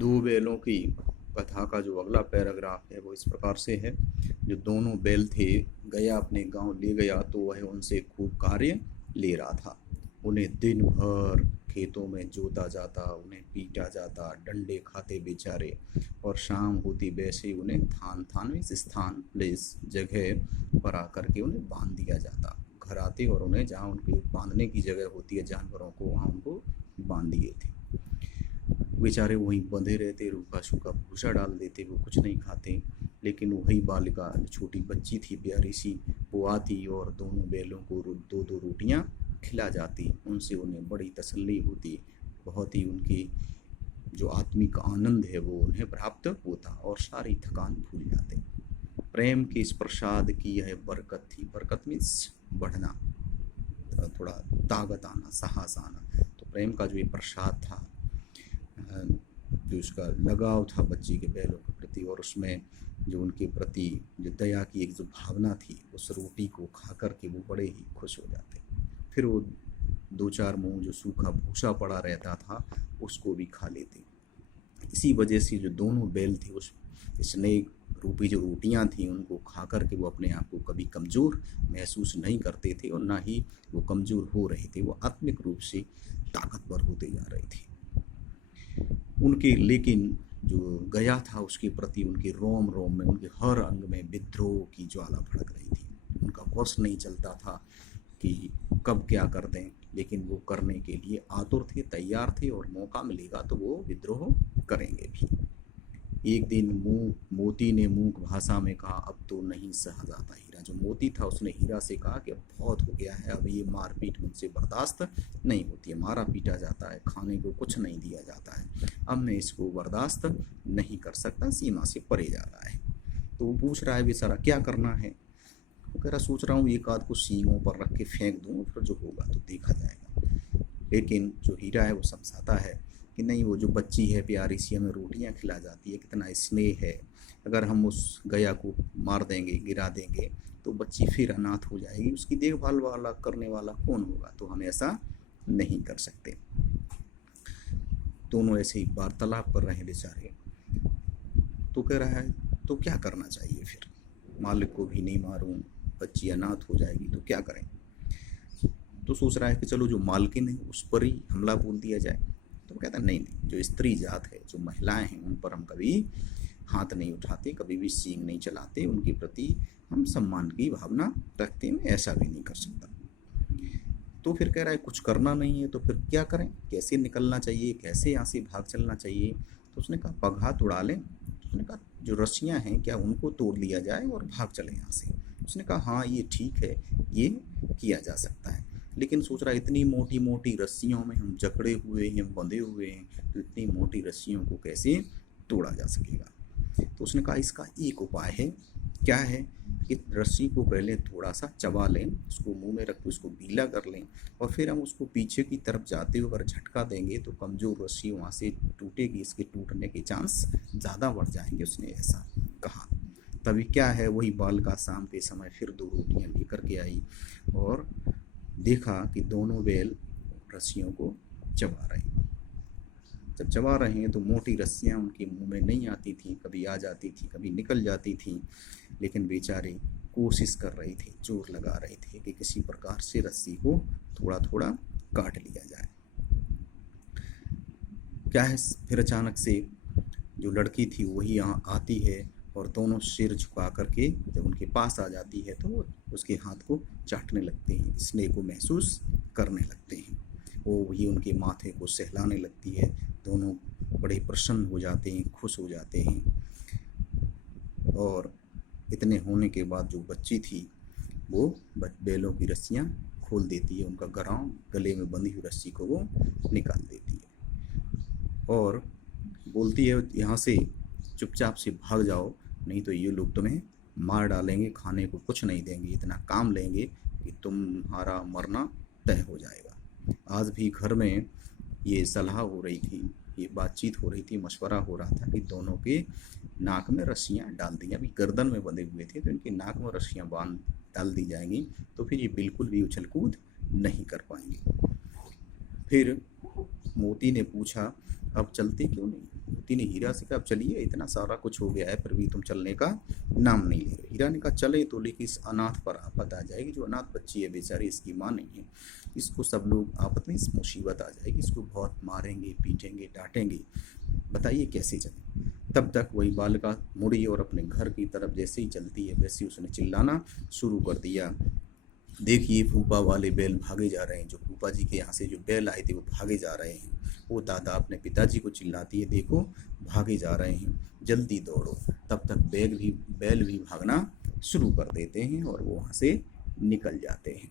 दो बैलों की कथा का जो अगला पैराग्राफ है वो इस प्रकार से है। जो दोनों बैल थे, गया अपने गांव ले गया तो वह उनसे खूब कार्य ले रहा था। उन्हें दिन भर खेतों में जोता जाता, उन्हें पीटा जाता, डंडे खाते बेचारे, और शाम होती वैसे ही उन्हें थान थान इस स्थान प्लेस जगह पर आकर के उन्हें बांध दिया जाता। घर आते और उन्हें जहाँ उनकी बांधने की जगह होती है जानवरों को, वहाँ उनको बांध दिए थे। बेचारे वहीं बंधे रहते, रूखा सूखा भूसा डाल देते, वो कुछ नहीं खाते। लेकिन वही बालिका, छोटी बच्ची थी प्यारी सी, वो आती और दोनों बैलों को दो दो रोटियां खिला जाती। उनसे उन्हें बड़ी तसल्ली होती, बहुत ही उनकी जो आत्मिक आनंद है वो उन्हें प्राप्त होता और सारी थकान भूल जाते। प्रेम के इस प्रसाद की यह बरकत थी। बरकत मीन्स बढ़ना, थोड़ा ताकत आना, साहस आना। तो प्रेम का जो ये प्रसाद था, जो उसका लगाव था बच्ची के बैलों के प्रति, और उसमें जो उनके प्रति जो दया की एक जो भावना थी, उस रोटी को खा कर के वो बड़े ही खुश हो जाते। फिर वो दो चार मुंह जो सूखा भूसा पड़ा रहता था उसको भी खा लेते। इसी वजह से जो दोनों बैल थे उस स्नेह रूपी जो रोटियां थी उनको खा कर के वो अपने आप को कभी कमज़ोर महसूस नहीं करते थे, और ना ही वो कमज़ोर हो रहे थे, वो आत्मिक रूप से ताकतवर होते जा रहे थे उनके। लेकिन जो गया था उसके प्रति उनके रोम रोम में, उनके हर अंग में विद्रोह की ज्वाला भड़क रही थी। उनका वश नहीं चलता था कि कब क्या कर दें, लेकिन वो करने के लिए आतुर थे, तैयार थे, और मौका मिलेगा तो वो विद्रोह करेंगे भी। एक दिन मोती ने मूक भाषा में कहा, अब तो नहीं सहा जाता। हीरा जो मोती था उसने हीरा से कहा कि अब बहुत हो गया है, अब ये मारपीट मुझसे बर्दाश्त नहीं होती है, मारा पीटा जाता है, खाने को कुछ नहीं दिया जाता है, अब मैं इसको बर्दाश्त नहीं कर सकता, सीमा से परे जा रहा है। तो वो पूछ रहा है बेचारा क्या करना है। वो कह रहा सोच रहा हूँ एक आध को सींगों पर रख के फेंक दूँ, फिर जो होगा तो देखा जाएगा। लेकिन जो हीरा है वो समझाता है कि नहीं, वो जो बच्ची है प्यारी सी, हमें रोटियां खिला जाती है, कितना स्नेह है, अगर हम उस गया को मार देंगे, गिरा देंगे, तो बच्ची फिर अनाथ हो जाएगी, उसकी देखभाल वाला करने वाला कौन होगा, तो हम ऐसा नहीं कर सकते। दोनों ऐसे ही वार्तालाप कर रहे हैं बेचारे। तो कह रहा है तो क्या करना चाहिए फिर, मालिक को भी नहीं मारूं, बच्ची अनाथ हो जाएगी तो क्या करें। तो सोच रहा है कि चलो जो मालकिन है उस पर ही हमला बोल दिया जाए। तो कहता है नहीं नहीं, जो स्त्री जात है, जो महिलाएं हैं, उन पर हम कभी हाथ नहीं उठाते, कभी भी सींग नहीं चलाते, उनके प्रति हम सम्मान की भावना रखते हैं, ऐसा भी नहीं कर सकता। तो फिर कह रहा है कुछ करना नहीं है तो फिर क्या करें, कैसे निकलना चाहिए, कैसे यहाँ से भाग चलना चाहिए। तो उसने कहा पगहात उड़ा लें। उसने कहा जो रस्सियाँ हैं क्या उनको तोड़ लिया जाए और भाग चले यहाँ से। उसने कहा हाँ ये ठीक है, ये किया जा सकता है। लेकिन सोच रहा इतनी मोटी मोटी रस्सियों में हम जकड़े हुए हैं, बंधे हुए हैं, तो इतनी मोटी रस्सियों को कैसे तोड़ा जा सकेगा। तो उसने कहा इसका एक उपाय है। क्या है कि रस्सी को पहले थोड़ा सा चबा लें, उसको मुंह में रख के उसको गीला कर लें, और फिर हम उसको पीछे की तरफ जाते हुए अगर झटका देंगे तो कमज़ोर रस्सी वहाँ से टूटेगी, इसके टूटने के चांस ज़्यादा बढ़ जाएंगे। उसने ऐसा कहा। तभी क्या है, वही बालिका शाम के समय फिर दो रोटियां लेकर के आई और देखा कि दोनों बैल रस्सियों को चबा रहे हैं। जब चबा रहे हैं तो मोटी रस्सियाँ उनके मुंह में नहीं आती थी, कभी आ जाती थी, कभी निकल जाती थी, लेकिन बेचारे कोशिश कर रहे थे, जोर लगा रहे थे कि किसी प्रकार से रस्सी को थोड़ा थोड़ा काट लिया जाए। क्या है, फिर अचानक से जो लड़की थी वही यहाँ आती है और दोनों सिर झुका करके जब उनके पास आ जाती है तो उसके हाथ को चाटने लगते हैं, स्नेह को महसूस करने लगते हैं। वो वही उनके माथे को सहलाने लगती है, दोनों बड़े प्रसन्न हो जाते हैं, खुश हो जाते हैं। और इतने होने के बाद जो बच्ची थी वो बैलों की रस्सियाँ खोल देती है, उनका गले में बंधी हुई रस्सी को वो निकाल देती है और बोलती है यहाँ से चुपचाप से भाग जाओ, नहीं तो ये लोग तुम्हें मार डालेंगे, खाने को कुछ नहीं देंगे, इतना काम लेंगे कि तुम्हारा मरना तय हो जाएगा। आज भी घर में ये सलाह हो रही थी, ये बातचीत हो रही थी, मशवरा हो रहा था कि दोनों के नाक में रस्सियाँ डाल दी। अभी गर्दन में बंधे हुए थे तो इनकी नाक में रस्सियाँ बांध डाल दी जाएंगी, तो फिर ये बिल्कुल भी उछल कूद नहीं कर पाएंगे। फिर मोती ने पूछा अब चलते क्यों नहीं, युवती ने हीरा से कहा, अब चलिए, इतना सारा कुछ हो गया है फिर भी तुम चलने का नाम नहीं ले रहे। हीरा ने कहा, चले तो लेकिन इस अनाथ पर आफत आ जाएगी, जो अनाथ बच्ची है बेचारी, इसकी माँ नहीं है, इसको सब लोग आपस में इस मुसीबत आ जाएगी, इसको बहुत मारेंगे पीटेंगे डांटेंगे, बताइए कैसे चले। तब तक वही बालिका मुड़ी और अपने घर की तरफ जैसे ही चलती है वैसे ही उसने चिल्लाना शुरू कर दिया, देखिए फूफा वाले बैल भागे जा रहे हैं, जो फूफा जी के यहाँ से जो बैल आए थे वो भागे जा रहे हैं। वो दादा अपने पिताजी को चिल्लाती है, देखो भागे जा रहे हैं, जल्दी दौड़ो। तब तक बैल भी भागना शुरू कर देते हैं और वो वहाँ से निकल जाते हैं।